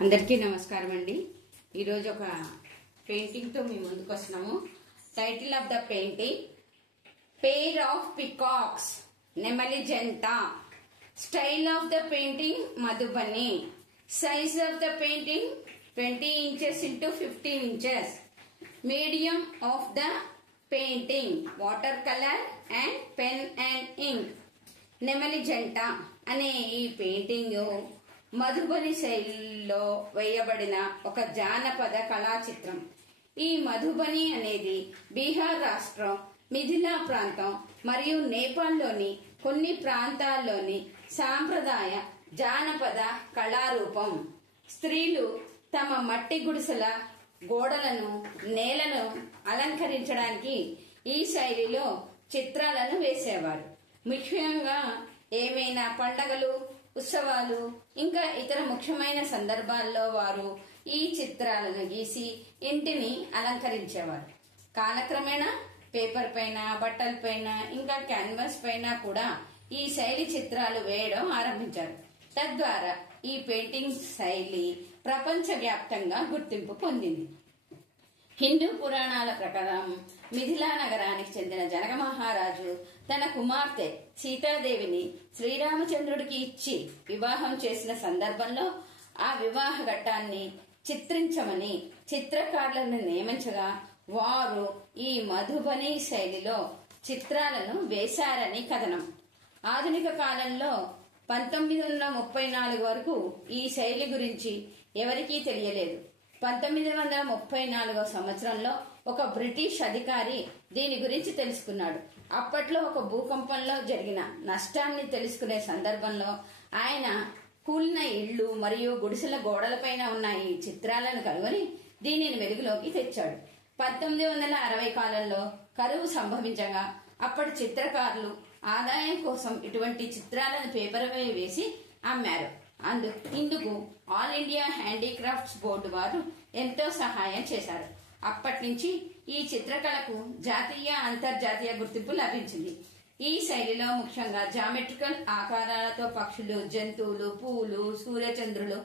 అందరికీ నమస్కారం అండి. ఈరోజు ఒక పెయింటింగ్తో మీ ముందుకు వస్తున్నాము. Title of the painting pair of peacocks, నెమలి జంట. Style of the painting Madhubani. Size of the painting 20 inches into 15 inches. Medium of the painting water colour and pen and ink. నెమలి జంట అనే ఈ పెయింటింగ్ మధుబని శైలిలో వేయబడిన ఒక జానపద కళా చిత్రం. ఈ మధుబని అనేది బీహార్ రాష్ట్రం, మిథిలా ప్రాంతం మరియు నేపాల్లోని కొన్ని ప్రాంతాల్లోని సాంప్రదాయ జానపద కళారూపం. స్త్రీలు తమ మట్టి గుడిసెల గోడలను, నేలను అలంకరించడానికి ఈ శైలిలో చిత్రాలను వేసేవారు. ముఖ్యంగా ఏమైనా పండగలు, ఉత్సవాలు ఇంకా ఇతర ముఖ్యమైన సందర్భాల్లో వారు ఈ చిత్రాలను గీసి ఇంటిని అలంకరించేవారు. కాలక్రమేణా పేపర్ పైన, బట్టల పైన ఇంకా క్యాన్వాస్ పైన కూడా ఈ శైలి చిత్రాలు వేయడం ఆరంభించారు. తద్వారా ఈ పెయింటింగ్ శైలి ప్రపంచవ్యాప్తంగా గుర్తింపు పొందింది. హిందూ పురాణాల ప్రకారం మిథిలా నగరానికి చెందిన జనక మహారాజు తన కుమార్తె సీతాదేవిని శ్రీరామచంద్రుడికి ఇచ్చి వివాహం చేసిన సందర్భంలో ఆ వివాహ ఘట్టాన్ని చిత్రించమని చిత్రకారులను నియమించగా వారు ఈ మధుబని శైలిలో చిత్రాలను వేశారని కథనం. ఆధునిక కాలంలో 1934 వరకు ఈ శైలి గురించి ఎవరికీ తెలియలేదు. 1934 సంవత్సరంలో ఒక బ్రిటిష్ అధికారి దీని గురించి తెలుసుకున్నాడు. అప్పట్లో ఒక భూకంపంలో జరిగిన నష్టాన్ని తెలుసుకునే సందర్భంలో ఆయన కూలిన ఇళ్లు మరియు గుడిసెల గోడలపైన ఉన్న ఈ చిత్రాలను కనుగొని దీనిని వెలుగులోకి తెచ్చాడు. 1960 కాలంలో కరువు సంభవించగా అప్పటి చిత్రకారులు ఆదాయం కోసం ఇటువంటి చిత్రాలను పేపర్ మీద వేసి అమ్మారు. ఇందుకు ఆల్ ఇండియా హ్యాండీక్రాఫ్ట్స్ బోర్డు వారు ఎంతో సహాయం చేశారు. అప్పటి నుంచి ఈ చిత్రకళకు జాతీయ, అంతర్జాతీయ గుర్తింపు లభించింది. ఈ శైలిలో ముఖ్యంగా జామెట్రికల్ ఆకారాలతో పక్షులు, జంతువులు, పువ్వులు, సూర్యచంద్రులు,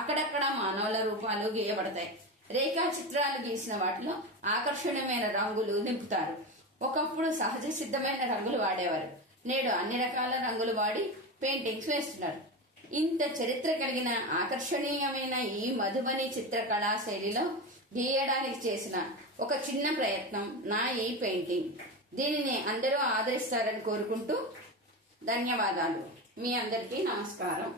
అక్కడక్కడ మానవుల రూపాలు గీయబడతాయి. రేఖా చిత్రాలు గీసిన వాటిలో ఆకర్షణీయమైన రంగులు నింపుతారు. ఒకప్పుడు సహజ సిద్ధమైన రంగులు వాడేవారు. నేడు అన్ని రకాల రంగులు వాడి పెయింటింగ్స్ వేస్తున్నారు. ఇంత చరిత్ర కలిగిన ఆకర్షణీయమైన ఈ మధుబని చిత్రకళా శైలిలో గీయడానికి చేసిన ఒక చిన్న ప్రయత్నం నా ఈ పెయింటింగ్. దీనిని అందరూ ఆదరిస్తారని కోరుకుంటూ ధన్యవాదాలు. మీ అందరికీ నమస్కారం.